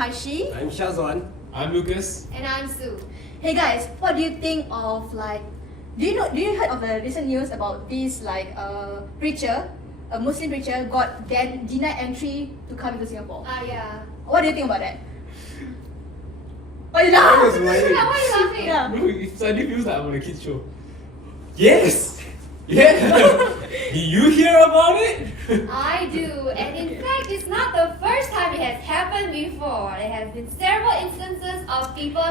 Hashi. I'm Syazwan. I'm Lucas. And I'm Sue. Hey guys, what do you think of like? Do you heard of the recent news about this like preacher, a Muslim preacher got denied entry to come into Singapore? Yeah. What do you think about that? Oh, you laugh? Why are you laughing? Yeah. Bro, it suddenly feels like I'm on a kids show. Yes! Yeah! Did you hear about it? I do, and in fact, it's not the first time it has happened before. There have been several instances of people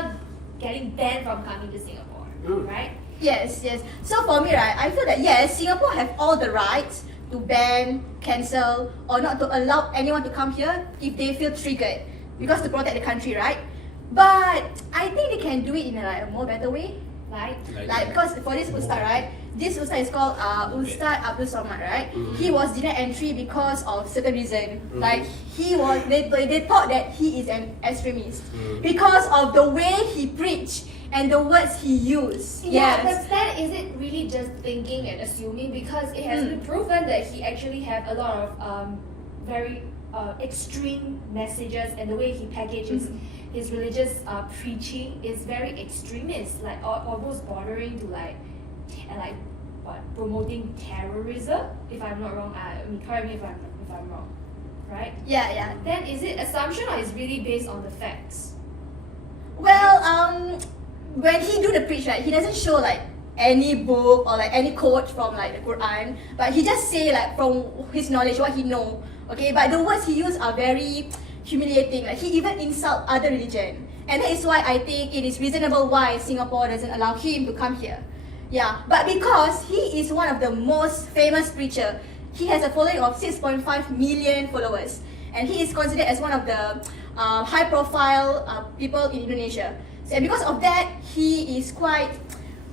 getting banned from coming to Singapore, right? Yes. So for me, right, I feel that yes, Singapore have all the rights to ban, cancel, or not to allow anyone to come here if they feel triggered, because to protect the country, right? But I think they can do it in a more better way. Like because for this Ustad, right? This Ustad is called Ustad Abdul Somad, right? He was denied entry because of certain reason. Like they thought that he is an extremist because of the way he preached and the words he used. Yeah, but that is it really just thinking and assuming, because it has been proven that he actually had a lot of very extreme messages, and the way he packages his religious preaching is very extremist, like almost bordering to promoting terrorism. If I'm not wrong, correct me if I'm wrong, right? Yeah. Then is it assumption or is really based on the facts? Well, when he do the preach, right, he doesn't show like any book or like any quote from like the Quran, but he just say like from his knowledge what he know. Okay, but the words he use are very humiliating. Like he even insult other religion, and that is why I think it is reasonable why Singapore doesn't allow him to come here. Yeah, but because he is one of the most famous preacher, he has a following of 6.5 million followers, and he is considered as one of the high-profile people in Indonesia. So because of that, he is quite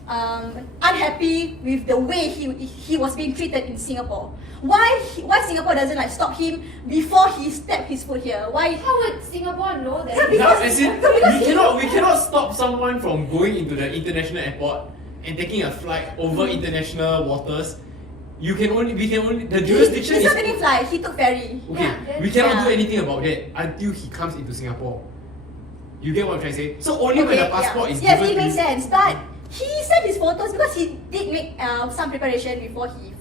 unhappy with the way he was being treated in Singapore. Why Singapore doesn't like stop him before he stepped his foot here? Why? How would Singapore know that? We cannot stop someone from going into the international airport and taking a flight over international waters. We can only the jurisdiction He's is. not taking flight. He took ferry. Okay, we cannot do anything about that until he comes into Singapore. You get what I'm trying to say? So only when the passport is yes, given it makes to you. sense. But he sent his photos because he did make some preparation before he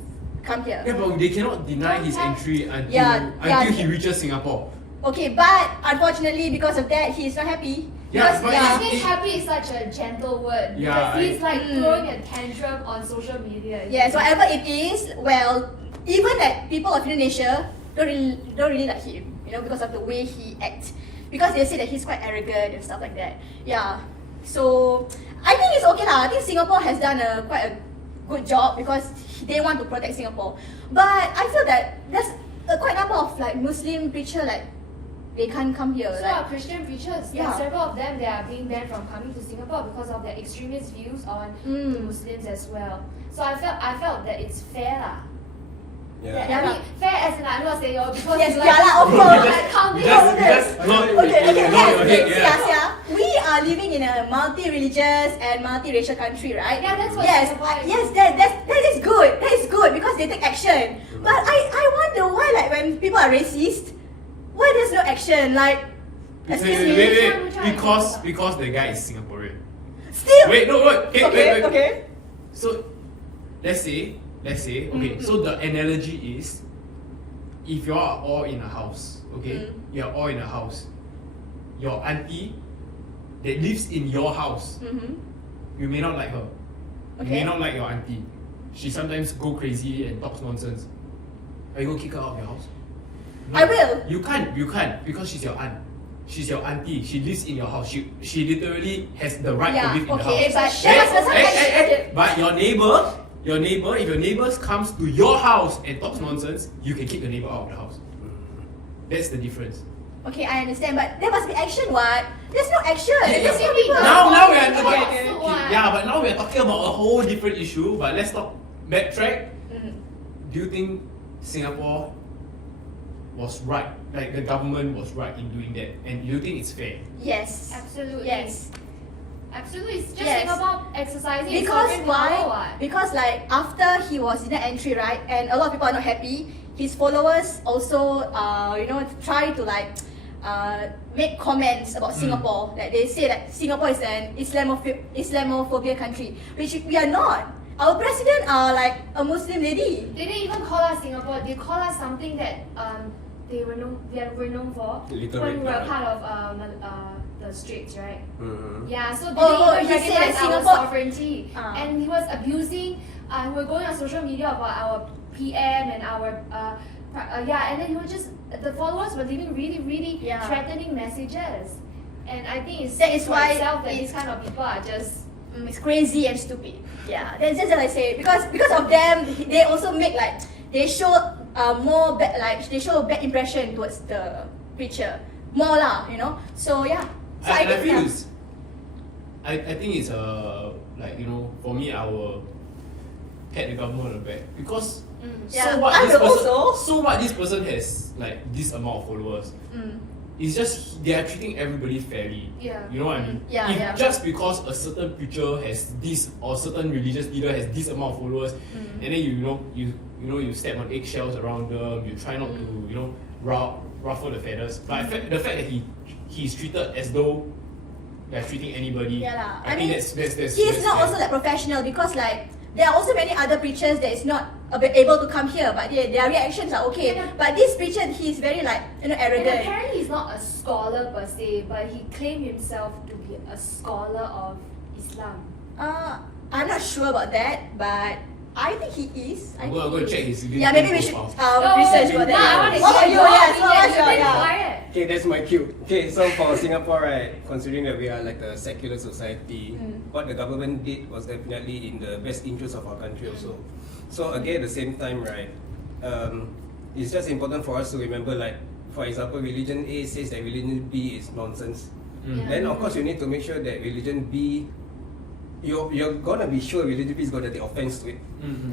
come here. Yeah, but they cannot deny his entry until he reaches Singapore. Okay, but unfortunately because of that, he is not happy. Yeah, Because, but I think happy is such a gentle word. Yeah, because he's like throwing a tantrum on social media. yes, whatever it is, well, even that people of Indonesia don't really like him, because of the way he acts. Because they say that he's quite arrogant and stuff like that. Yeah. So I think it's okay lah. I think Singapore has done quite a good job because they want to protect Singapore. But I feel that there's quite a number of like Muslim preacher like they can't come here. So Like, are Christian preachers. There Yeah. are several of them that are being banned from coming to Singapore because of their extremist views on the Muslims as well. So I felt that it's fair lah. Yeah. Yeah. I mean, fair as in I'm not saying because yes, you yeah lah, of course. like counting Yes. We are living in a multi-religious and multi-racial country, right? Yeah, that's what Yes, Singapore is. yes, that is good. That is good because they take action. But I wonder why, like, when people are racist, why there's no action? Like, excuse me. Wait. Because the guy is Singaporean. Still. Wait, no, wait. Wait. Okay. So, let's say, okay, so the analogy is, if you are all in a house, okay, you are all in a house, your auntie that lives in your house, you may not like her, you may not like your auntie, she sometimes go crazy and talks nonsense. Are you gonna kick her out of your house? No. I will. You can't, because she's your aunt. She's your auntie. She lives in your house. She literally has the right to live in the okay, house. but But your neighbor, if your neighbor comes to your house and talks nonsense, you can kick the neighbor out of the house. That's the difference. Okay, I understand, but there must be action. What? There's no action. There's no people. Now we are Okay. yeah, but now we are talking about a whole different issue. But let's backtrack. Do you think Singapore was right? Like the government was right in doing that, and do you think it's fair? Yes. Absolutely. Yes. Absolutely. It's just Yes. Singapore exercising its Because sovereign why? power, what? Because like after he was in the entry, right, and a lot of people are not happy. His followers also, try to like make comments about Singapore. Like they say that Singapore is an Islamophobia country, which we are not. Our president are like a Muslim lady. They didn't even call us Singapore. They call us something that they were known for Little when we were Red part of the Straits, right? Mm-hmm. Yeah, so they Oh, didn't he even said that recognize our Singapore- sovereignty, and he was abusing. We were going on social media about our PM and our and then he was just the followers were leaving really Yeah. threatening messages, and I think That is for why itself that it's- these kind of people are just. It's crazy and stupid. Yeah, that's just what I say. Because of them, they also make like they show more bad, like they show a bad impression towards the preacher more lah, you know. So yeah. So I think feel yeah. it's. I think it's like for me I will pat the government on the back because Yeah, so what I this will person also. so what this person has like this amount of followers. It's just they are treating everybody fairly. Yeah. You know what I mean? Yeah, if yeah. just because a certain preacher has this or certain religious leader has this amount of followers, and then you step on eggshells around them, you try not to ruffle the feathers. But the fact that he's treated as though they're treating anybody, Yeah lah. I think that's He's not also like professional because like there are also many other preachers that is not able to come here, but their reactions are okay. Yeah. But this preacher, he's very like And arrogant. apparently he's not a scholar per se, but he claimed himself to be a scholar of Islam. I'm not sure about that, but I think he is. I I'm gonna think he check is. his Yeah, maybe we should profile. research about Now I that. want to What about hear you? your Yes, opinion. what You've about been you? quiet. Okay, that's my cue. Okay, so for Singapore, right, considering that we are like a secular society, what the government did was definitely in the best interest of our country also. So again, at the same time, right, it's just important for us to remember, like, for example, religion A says that religion B is nonsense. Yeah. Then of course you need to make sure that religion B, you're gonna be sure religion B is gonna take offense to it.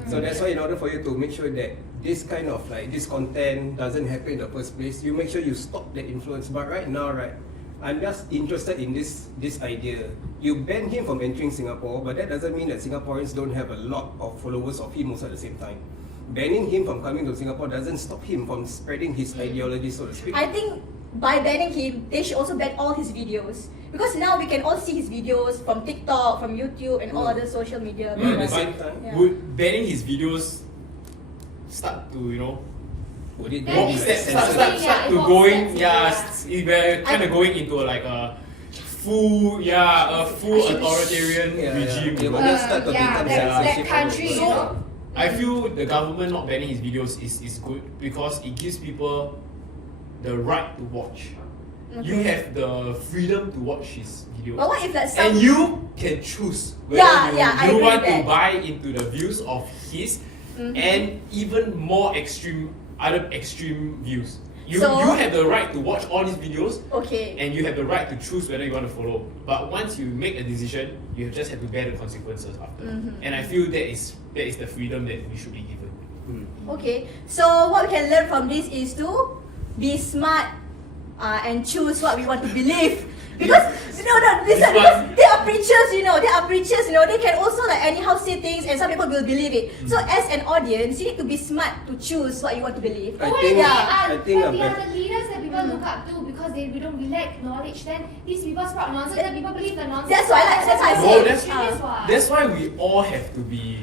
So that's why in order for you to make sure that this kind of like this content doesn't happen in the first place, you make sure you stop that influence. But right now, right, I'm just interested in this idea. You ban him from entering Singapore, but that doesn't mean that Singaporeans don't have a lot of followers of him also at the same time. Banning him from coming to Singapore doesn't stop him from spreading his ideology, so to speak. I think by banning him, they should also ban all his videos. Because now we can all see his videos from TikTok, from YouTube, and all other social media. Yeah, at the platforms. same time, Yeah. Would banning his videos start to would it That be is like start censorship? to involves going censorship, we're kind of going into like a full authoritarian Yeah, regime. yeah. It will just start to become that censorship country, all you over. know. I feel the government not banning his videos is good because it gives people the right to watch. You have the freedom to watch his videos. But what if that some... And you can choose whether I you agree want with to that. buy into the views of his and even more other extreme views. You have the right to watch all these videos Okay. and you have the right to choose whether you want to follow. But once you make a decision, you just have to bear the consequences after. And I feel that is the freedom that we should be given. Okay, so what we can learn from this is to be smart and choose what we want to believe. Because listen, because they are preachers, they can also like anyhow say things and some people will believe it. So as an audience, you need to be smart to choose what you want to believe. I But think- they I think but they a are the leaders that people look up to because we don't lack knowledge. Then these people sprout nonsense, then people believe the nonsense. That's why, like, that's why I No, say, that's- That's why we all have to be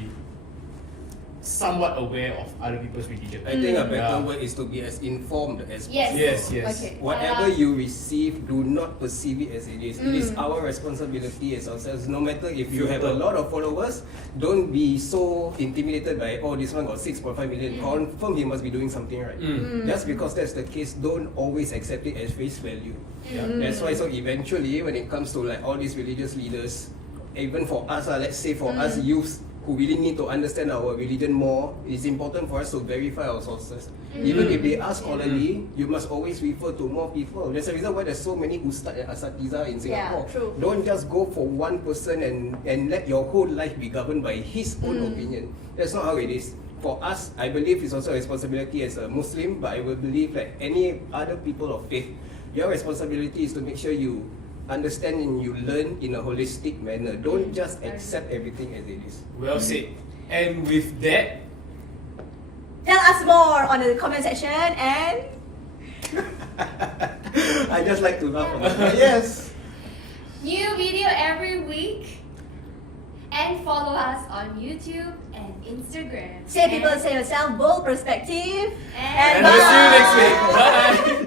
somewhat aware of other people's religion. I think a better Yeah. word is to be as informed as Yes. possible. Yes. Okay. Whatever you receive, do not perceive it as it is. It is our responsibility as ourselves. No matter if you have a lot of followers, don't be so intimidated by, oh, this one got 6.5 million. Confirm he must be doing something right. Just because that's the case, don't always accept it as face value. Yeah. That's why, so eventually, when it comes to like all these religious leaders, even for us, let's say for us youths, who really need to understand our religion more, it's important for us to verify our sources. Even if they are scholarly, you must always refer to more people. There's a reason why there's so many ustad and asatiza in Singapore. true. Don't just go for one person and let your whole life be governed by his own opinion. That's not how it is. For us, I believe it's also a responsibility as a Muslim, but I will believe like any other people of faith, your responsibility is to make sure you understand and you learn in a holistic manner. Don't just accept everything as it is. Well said. And with that, tell us more on the comment section and I just like to laugh on that. Yes. New video every week. And follow us on YouTube and Instagram. Say people, say yourself, bold perspective. And And we'll see you next week. Bye.